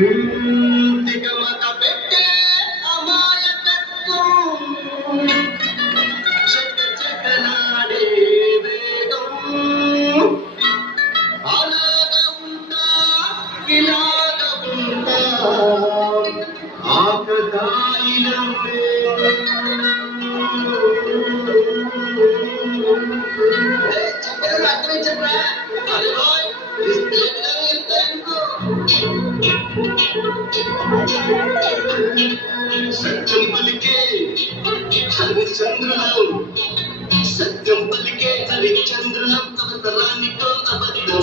తికమక పెట్టే అమాయకత్వం చకచకలాడే వేగం అలాగ ఉంటా ఇలాగ ఉంటా ఆకతాయిలమే చెప్పరా అర్థం చెప్పరా అరే బాయ్ సత్యం పలికే హరిచంద్రులం సత్యం పలికే హరిచంద్రులం అవసరానికో అబద్ధం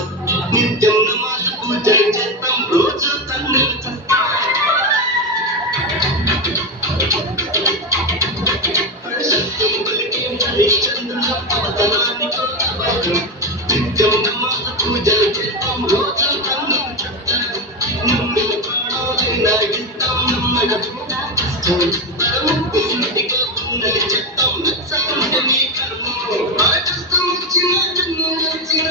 నిత్యం నమాజు పూజలు చేస్తాం రోజు తండ్రులు సత్యం పలికే హరిచంద్రులం అవసరానికో అబద్ధం నిత్యం నమాజు పూజలు చేస్తాం రోజు తండ్రులు నాగిస్తాం నమ్మడం పరముగా ఉన్నది చెప్తాం నచ్చాలంటే నీ కర్మ కష్టం వచ్చిన వచ్చిన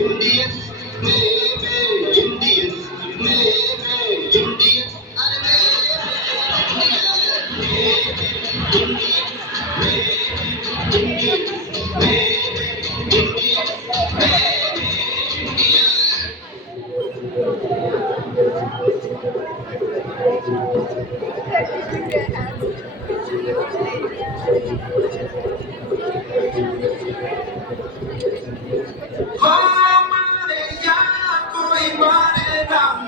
ఇండియన్స్ మేమే ఇండియన్స్ మేమే ఇండియన్స్ कोई मारे ना